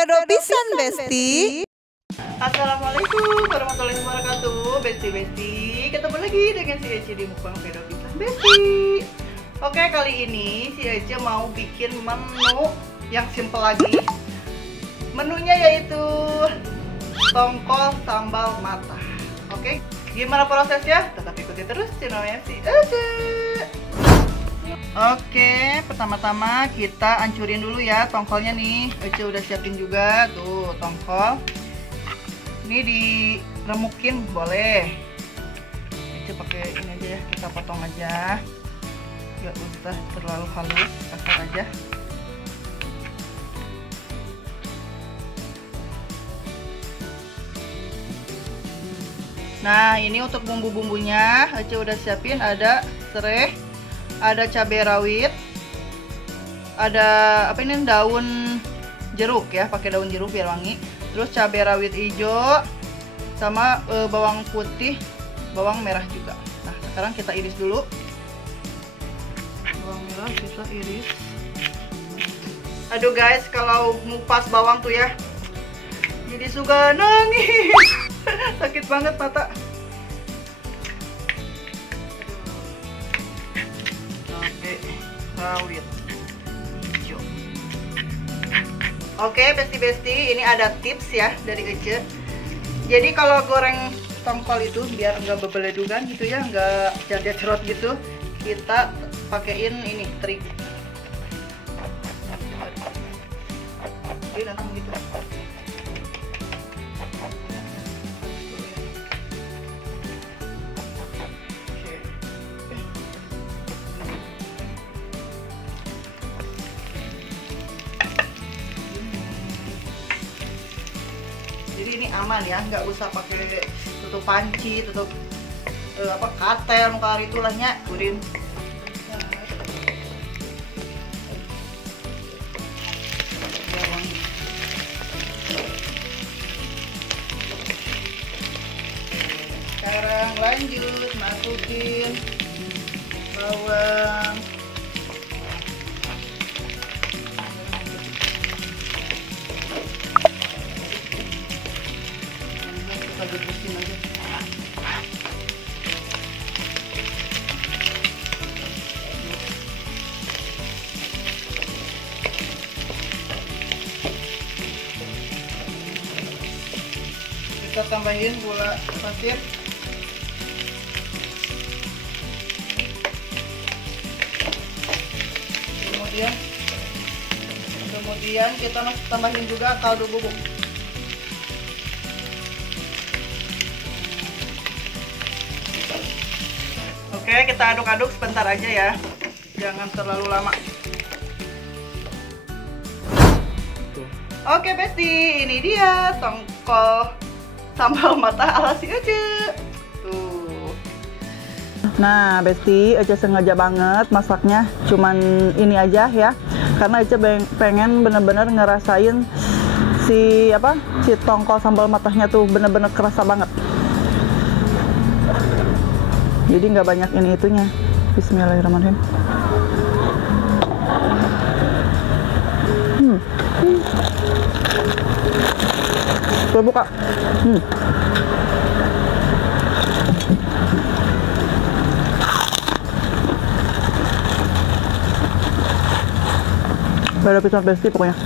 Pedo pisan Besti. Assalamualaikum warahmatullahi wabarakatuh, Besti. Ketemu lagi dengan si Ece di mukbang Pedo pisan Besti. Oke, kali ini si Ece mau bikin menu yang simple lagi. Menunya yaitu tongkol sambal mata. Oke, gimana prosesnya? Tetap ikuti terus channelnya si Ece. Oke, pertama-tama kita hancurin dulu ya tongkolnya nih. Ece udah siapin juga tuh tongkol. Ini diremukin boleh. Ece pakai ini aja ya, kita potong aja. Gak usah terlalu halus, kasar aja. Nah, ini untuk bumbu-bumbunya Ece udah siapin, ada serai, ada cabai rawit, ada apa ini, daun jeruk ya, pakai daun jeruk biar wangi. Terus cabai rawit hijau sama bawang putih, bawang merah juga. Nah, sekarang kita iris dulu. Bawang merah kita iris. Aduh guys, kalau ngupas bawang tuh ya jadi suka nangis. Sakit banget mata. Rawit hijau. Oke, besti-besti, ini ada tips ya dari Ece. Jadi kalau goreng tongkol itu biar nggak bebeledugan gitu ya, nggak cerot gitu, kita pakein ini terigu. Ini langsung gitu. Jadi ini aman ya, nggak usah pakai tutup panci, tutup katel, muka itulahnya, kurin. Sekarang lanjut masukin bawang. Rebusin aja. Kita tambahin gula pasir. Kemudian kita tambahin juga kaldu bubuk. Oke, kita aduk-aduk sebentar aja ya, jangan terlalu lama. Oke Besti, ini dia tongkol sambal mata ala si Ece. Tuh. Nah Besti, Ece sengaja banget masaknya cuman ini aja ya, karena Ece pengen bener-bener ngerasain si tongkol sambal matanya tuh bener-bener kerasa banget. Jadi nggak banyak ini itunya. Bismillahirrahmanirrahim. Coba buka. Beda pisah Besti pokoknya.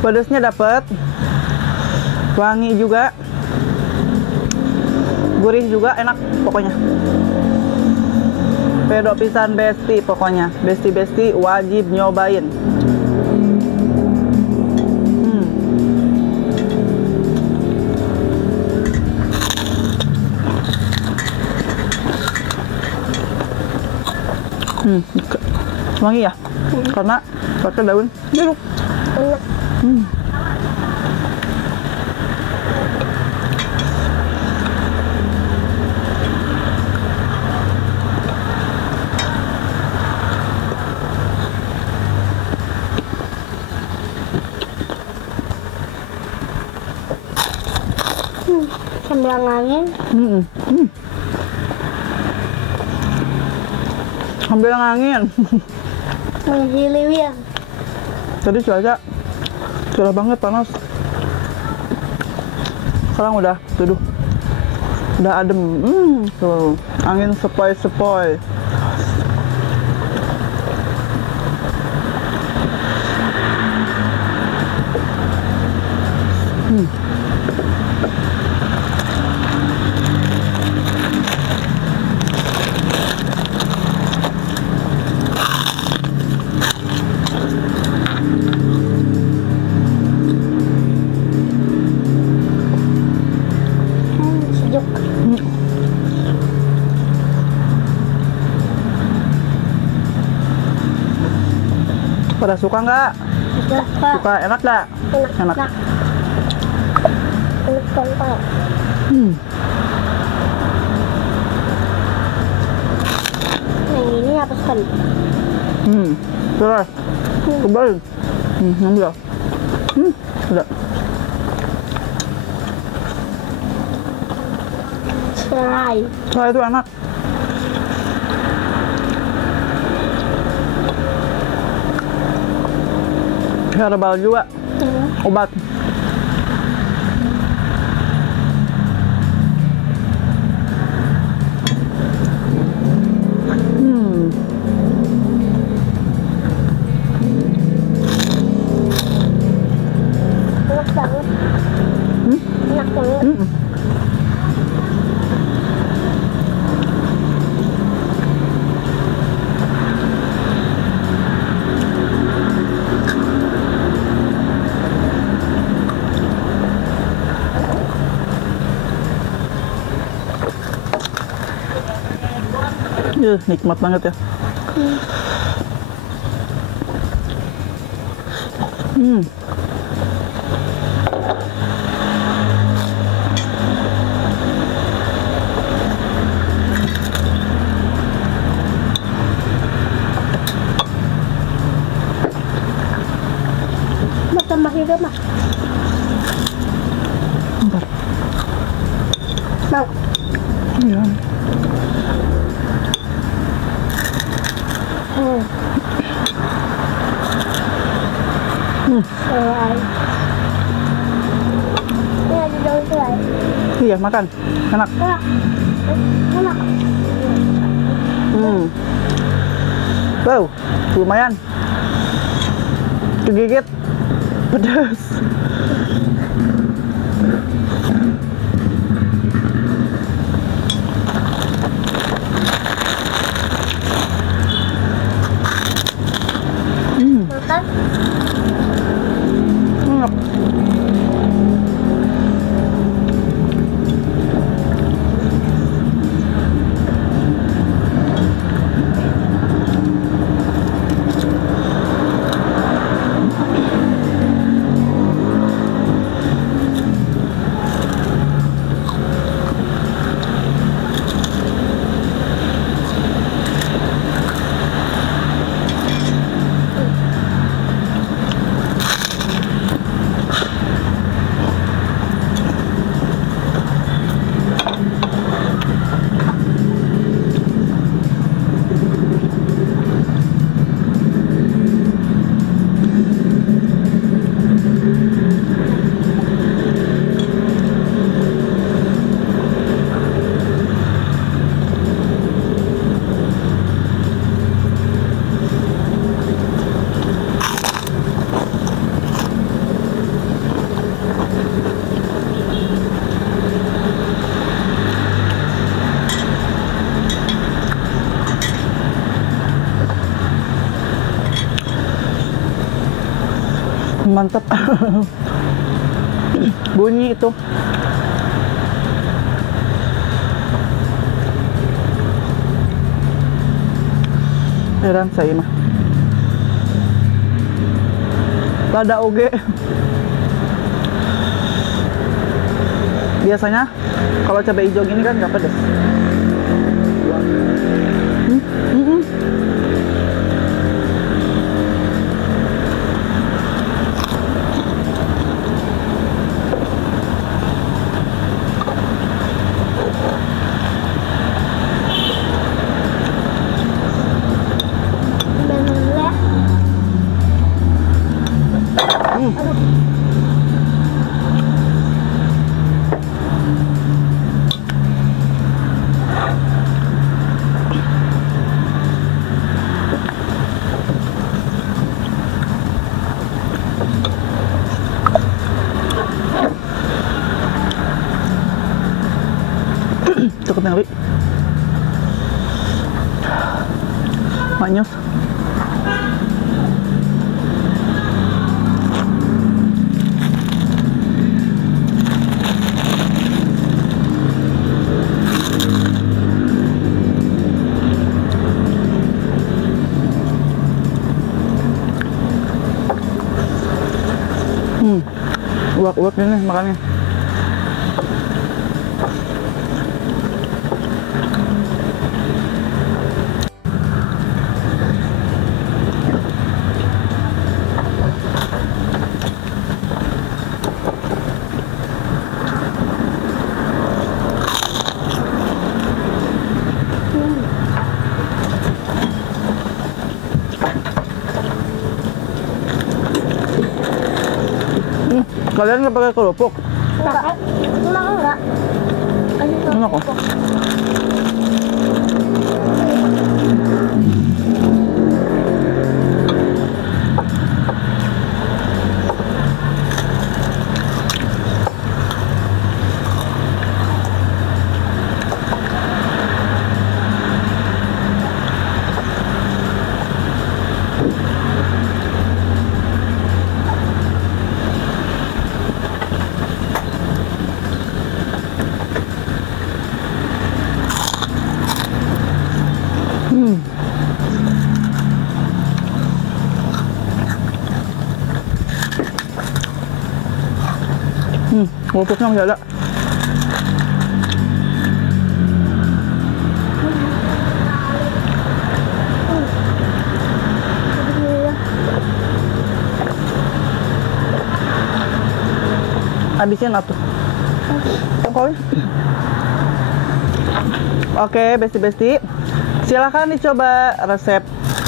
Pedasnya dapet, wangi juga, gurih juga, enak pokoknya. Pedo pisan Besti pokoknya, Besti wajib nyobain. Wangi ya, karena pakai daun jeruk. Sambil angin. Ambil angin. Menggiliwir. Tadi cuaca cerah banget, panas. Sekarang udah tuduh. Udah adem. Tuh, angin sepoi-sepoi. Sejuk. Pada suka nggak? Sudah, Pak. Suka, enak nggak? Enak. Enak. Enak kan, Pak. Yang ini apa sekali? Cerah. Kembali. Ambil. Udah. Serai. Cerah itu enak. Herbal juga. Obat. Enak banget. Enak banget. Nikmat banget ya. Mau tambah juga, Mas? Bentar. Mau. Iya. Serai. Ini ada daun serai. Iya, makan. Enak. Enak. Enak. Wow, lumayan. Kegigit. Pedas. Makan. Enak. Mantap. Bunyi itu. Heran saya mah. Lada oge. Biasanya kalau cabai hijau gini kan nggak pedas. Uak-uak ini makannya. Kalian nggak pakai kerupuk? Enggak. Enggak. Enak kok. Kerupuknya masih ada. Habisin atuh. Oke, besti-besti. Silahkan dicoba resep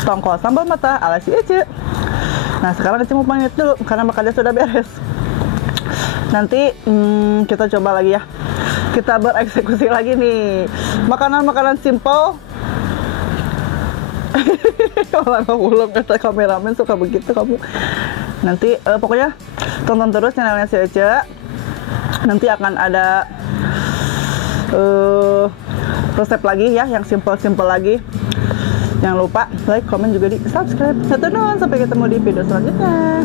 tongkol sambal mata ala si Ece. Nah, sekarang Ece mau pamit dulu karena makannya sudah beres. Nanti kita coba lagi ya. Kita bereksekusi lagi nih. Makanan-makanan simple. Kalau ngulung kata kameramen suka begitu kamu. Nanti pokoknya tonton terus channelnya si Ece. Nanti akan ada resep lagi ya, yang simple-simple lagi. Jangan lupa like, komen juga di subscribe. Sampai ketemu di video selanjutnya.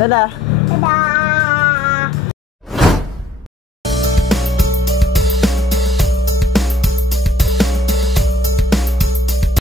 Dadah. Dadah.